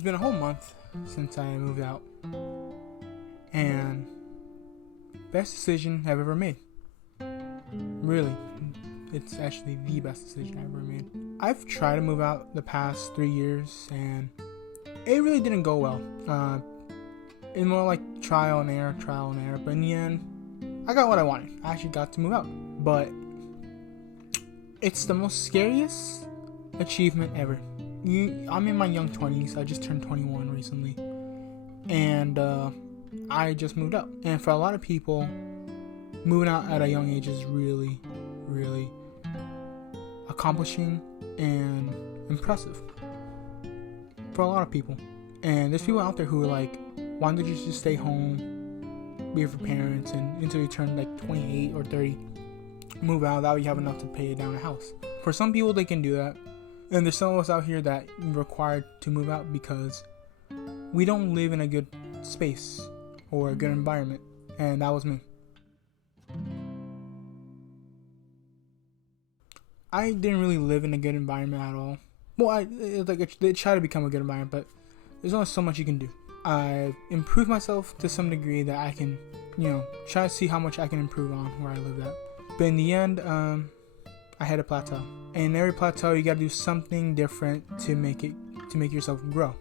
It's been a whole month since I moved out, and best decision I've ever made. Really, it's actually the best decision I've ever made. I've tried to move out the past 3 years, and it really didn't go well. It's more like trial and error, but in the end, I got what I wanted. I actually got to move out, but it's the most scariest achievement ever. I'm in my young 20s. I just turned 21 recently, and I just moved out. And for a lot of people, moving out at a young age is really, really accomplishing and impressive for a lot of people. And there's people out there who are like, why don't you just stay home, be with your parents, and until you turn like 28 or 30, move out, that way you have enough to pay down a house. For some people, they can do that. And there's some of us out here that required to move out because we don't live in a good space or a good environment. And that was me. I didn't really live in a good environment at all. Well, I tried to become a good environment, but there's only so much you can do. I improved myself to some degree that I can, try to see how much I can improve on where I lived at. But in the end, I had a plateau. And in every plateau, you gotta do something different to make yourself grow.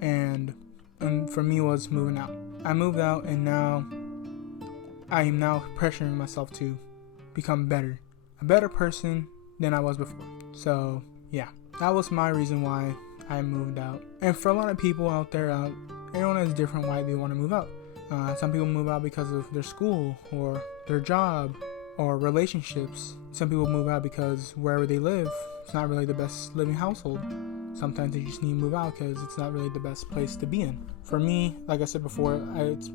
And for me, it was moving out. I moved out, and now I am now pressuring myself to become better, a better person than I was before. So yeah, that was my reason why I moved out. And for a lot of people out there, everyone has different why they want to move out. Some people move out because of their school or their job or relationships. Some people move out because wherever they live, it's not really the best living household. Sometimes they just need to move out because it's not really the best place to be in. For me, like I said before,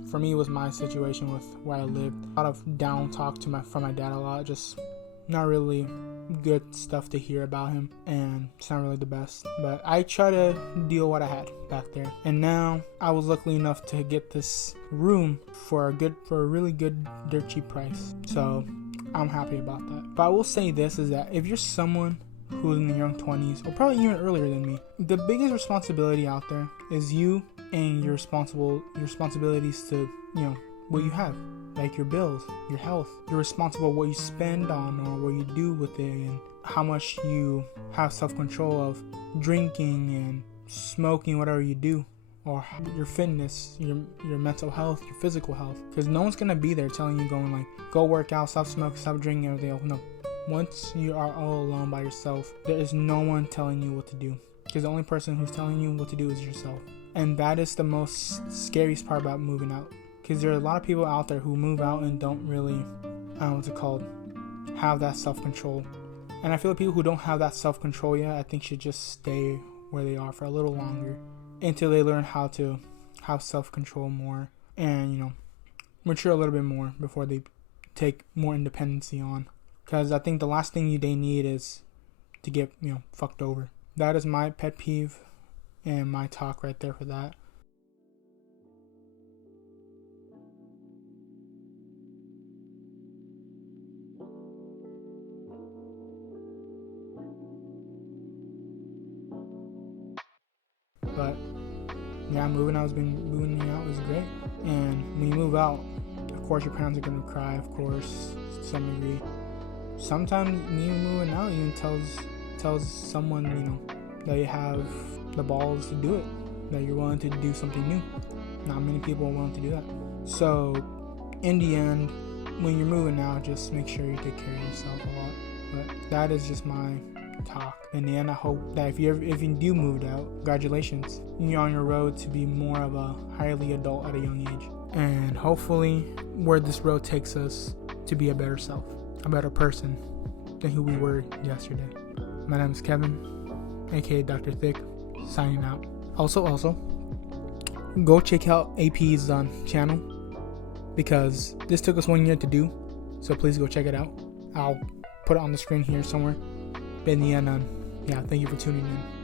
for me it was my situation with where I lived. A lot of down talk from my dad, a lot, just not really good stuff to hear about him, and it's not really the best. But I try to deal what I had back there. And now I was lucky enough to get this room for a really good dirt cheap price. So I'm happy about that. But I will say this, is that if you're someone who's in the young 20s, or probably even earlier than me, the biggest responsibility out there is you and your responsibilities to, what you have, like your bills, your health. You're responsible what you spend on or what you do with it, and how much you have self-control of drinking and smoking, whatever you do, or your fitness, your mental health, your physical health. Because no one's gonna be there telling you, going like, go work out, stop smoking, stop drinking, everything else. No. Once you are all alone by yourself, there is no one telling you what to do. Because the only person who's telling you what to do is yourself. And that is the most scariest part about moving out. Because there are a lot of people out there who move out and don't really, have that self-control. And I feel like people who don't have that self-control yet, I think should just stay where they are for a little longer until they learn how to have self-control more and, mature a little bit more before they take more independency on. Because I think the last thing they need is to get, fucked over. That is my pet peeve and my talk right there for that. But yeah, moving out was great. And when you move out, of course your parents are gonna cry, of course, to some degree. Sometimes me moving out even tells someone, that you have the balls to do it, that you're willing to do something new. Not many people are willing to do that. So in the end, when you're moving out, just make sure you take care of yourself a lot. But that is just my talk. In the end, I hope that if you do move out, congratulations, you're on your road to be more of a highly adult at a young age. And hopefully where this road takes us to be a better self, a better person than who we were yesterday. My name is Kevin, aka Dr. Thick, signing out. Also, go check out AP's channel, because this took us 1 year to do, so please go check it out. I'll put it on the screen here somewhere. But in the end, thank you for tuning in.